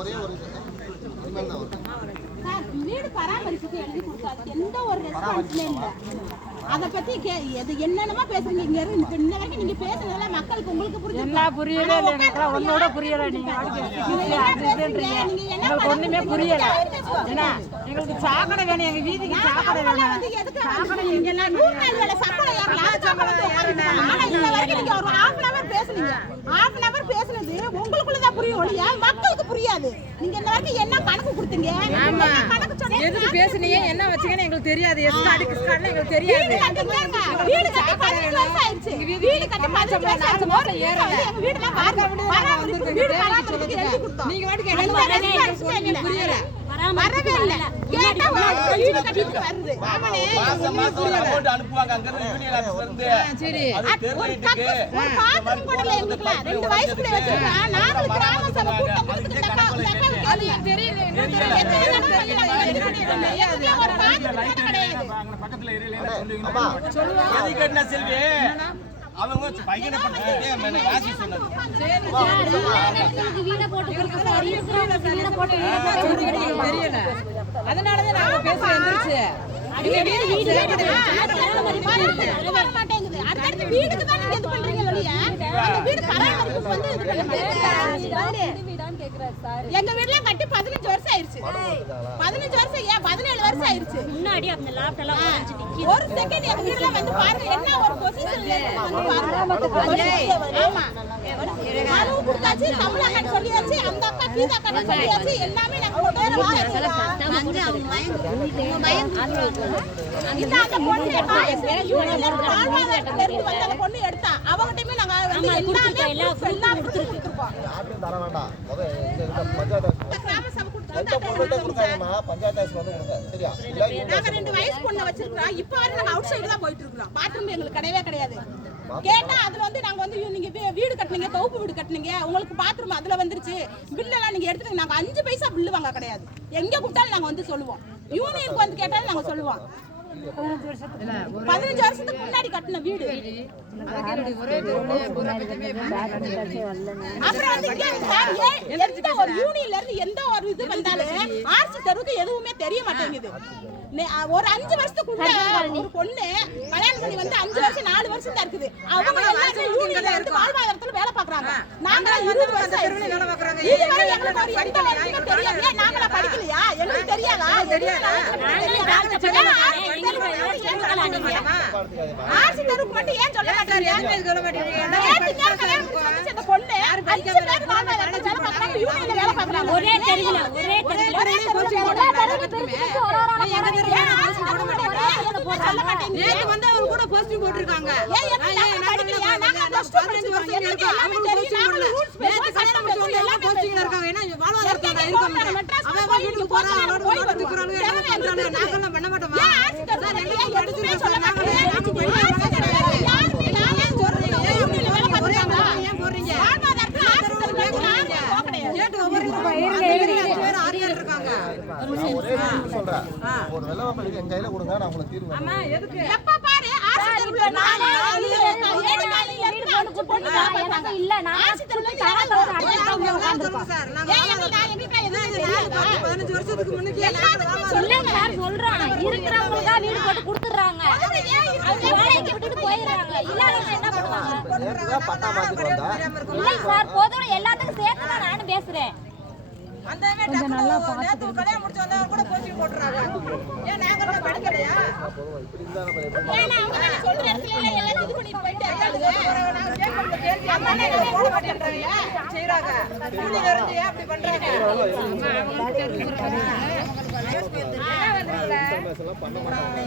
ஒரே ஒரு வீடு பராமரிப்புக்கு எழுதி கொடுத்தாது எந்த ஒரு ரெஸ்பான்ஸ்மே இல்லை. அதை பத்தி என்னென்னமா பேசுறீங்க இங்க இருக்கு இன்ன வரைக்கும் நீங்க பேசுறதுல மக்களுக்கு உங்களுக்கு புரியல ஒன்னோட புரியல நீங்க எங்களுக்கு ஒண்ணுமே புரியல. என்ன எங்களுக்கு சாக்கடை வேணும், எங்க வீதிக்கு சாக்கடை வேணும். பேசுனது உங்களுக்குள்ளதான் புரியும் ஒழியா மக்களுக்கு புரியாது. நீங்க இந்த வரைக்கும் என்ன கணக்கு கொடுத்தீங்க, எதுக்கு பேசுனீங்க, என்ன வச்சீங்கன்னு எங்களுக்கு தெரியாது. எங்களுக்கு தெரியாது. வீடு கட்டி 15 வருஷம் ஆயிடுச்சு. வீடு கட்டி 15 வருஷம் ஆச்சு. எங்க வீடுலாம் நீங்க வாட்டுக்கு புரியல வரவே இல்ல. கேட்டா வீடு கட்டிட்டு வருது. அனுப்புவாங்க அங்க இருந்து யூனியன் ஆபீஸ்ல இருந்து. சரி ஒரு பாத்ரூம் கூட இல்ல எங்களுக்கு. 2 வயசுக்குள்ள வச்சிருக்கா. நாங்க கிராம சபை கூட்டம் கொடுத்துட்டு தெரியல. ஒரு பாத்ரூம் கூட கிடையாது. பக்கத்துல ஏரியால சொல்லுவீங்க. எதுக்கு என்ன செல்வி அவங்க பையனை பண்றதே என்ன வாசி சொன்னது. வீட போட்டு கொடுக்கறாங்க. வீட போட்டு தெரியல. அதனால தான் நாங்க பேச வந்துருச்சு. வீடுக்கு தான் நீங்க இது பண்றீங்க இல்லையா? அந்த வீடு பராமரிப்புக்கு வந்து இது எங்க வீட்ல கட்டி 15 வருஷம் ஆயிருச்சு. 15 வருஷம் ஏன் 17 வருஷம் ஆயிருச்சு. முன்னாடி அந்த லாப்ட் எல்லாம் உடைஞ்சு நிக்குது. ஒரு செகண்ட் எங்க வீட்ல வந்து பாருங்க என்ன ஒரு பொசிஷன்ல வந்து பாருங்க. ஆமா. மனு கொடுத்தாச்சு, தமிழாக்கட்ட சொல்லியாச்சு, அந்த அக்கா கீதாக்கட்ட சொல்லியாச்சு, எல்லாமே நாங்க கொண்டு வர வந்து அவங்க மயம் இந்த அந்த பொண்ணு யூனியன்ல இருந்து வாழ்வாதாரத்துல இருந்து வந்த அந்த பொண்ணு எடுத்தா அவங்கட்டமே நாங்க வந்து எல்லாம் கொடுத்துருக்கோம். யாரும் தர வேண்டாம். பஞ்சாயத்து கிராம சபை பஞ்சாயத்து ஆஃபீஸ் வந்து கொடுங்க. சரியா? நாங்க 2 வயசு பொண்ணு வச்சிருக்கோம். இப்போ வரை நாங்க அவுட் சைடு தான் போயிட்டு இருக்கோம். பாத்ரூம் எங்களுக்கு கிடையவே கிடையாது. கேட்டா அதுல வந்து நாங்க வந்து நீங்க வீடு கட்டுனீங்க, தொகுப்பு வீடு கட்டுனீங்க, உங்களுக்கு பாத்ரூம் அதுல வந்துருச்சு, பில் எல்லாம் நீங்க எடுத்துங்க. நாங்க 5 பைசா பில்லு வாங்க கிடையாது. எங்க கூப்பிட்டாலும் நாங்க வந்து சொல்லுவோம். யூனியனுக்கு வந்து கேட்டாலும் நாங்க சொல்லுவோம். 15 வருஷத்துக்கு முன்னாடி கட்டின வீடு. அப்புறம் வந்து எந்த ஒரு யூனியன்ல இருந்து எந்த ஒரு இது வந்தாலும் ஆர்சி தெருவுக்கு எதுவுமே தெரிய மாட்டேங்குது. ஒரு 5 வருஷத்துக்குள்ள ஒரு பொண்ணு கல்யாணம் பண்ணி வந்து 5 வருஷம் 4 வருஷம் தான் இருக்குது. அவங்க எல்லாரும் யூனியன்ல இருந்து வாழ்வாதாரத்துல வேலை பாக்குறாங்க. நாங்க 20 வருஷம் வேலை பாக்குறாங்க. இதுவரை எங்களுக்கு ஒரு எந்த வருஷமே தெரியாது. நாங்களா படிக்கலையா? எங்களுக்கு தெரியாதா? ஆர்சி தெருவுக்கு மட்டும் ஏன் சொல்ல மாட்டீங்க? அந்த பொண்ணு 5 பேர் வாழ்வாதாரத்துல வேலை பாக்குறாங்க. யூனியன்ல வேலை பாக்குறாங்க. ஒரே தெரியல நேத்து வந்து அவங்க கூட போஸ்டிங் போட்டுருக்காங்க. போஸ்டிங்ல இருக்காங்க. ஏன்னா வாழ்வாதாரத்துல இருக்காங்க. வீட்டுக்கு போறாங்க, நாங்கெல்லாம் பண்ண மாட்டோமா? ஒரு வெள்ளவாப்பல் எங்க கையில கொடுங்க, நான் உங்களுக்கு தீர்வு எப்ப பாரு ஆர்சி தெருவுல நானே ஏழு காலையில இருந்து அனுச்சு போட்டு எனக்கு இல்ல நான் ஆர்சி தெருவுல சார் நாங்க 15 வருஷத்துக்கு முன்னே சொல்லுங்க சார் சொல்றாங்க. இருக்கிறவங்களுக்கு வீடு போட்டு கொடுத்துறாங்க. அவங்க வேலைக்கு விட்டுட்டு போயிடுறாங்க. இல்லாதவங்க என்ன பண்ணுவாங்க? பட்டா மாத்திட்டு வந்தா இல்லை சார் போதும் எல்லாத்துக்கும் சேர்த்து தான் நானும் பேசுறேன். அந்த நல்லா நேத்து கல்யாணம் முடிச்சு வந்தவங்க கூட போஸ்டிங் போட்டுறாங்க. ஏன் நாங்க படிக்கலையா? ஏன்னா அவங்க சொல்ற இடத்துல எல்லாம் இது பண்ணிட்டு போயிட்டே இருக்காங்க. நாங்க கேட்கற கேள்வி அம்மானே போட மாட்டேன்றாங்க. செய்றாங்க. யூனியன்ல இருந்து ஏன் அப்படி பண்றாங்க? பண்ண மாட்டாங்க.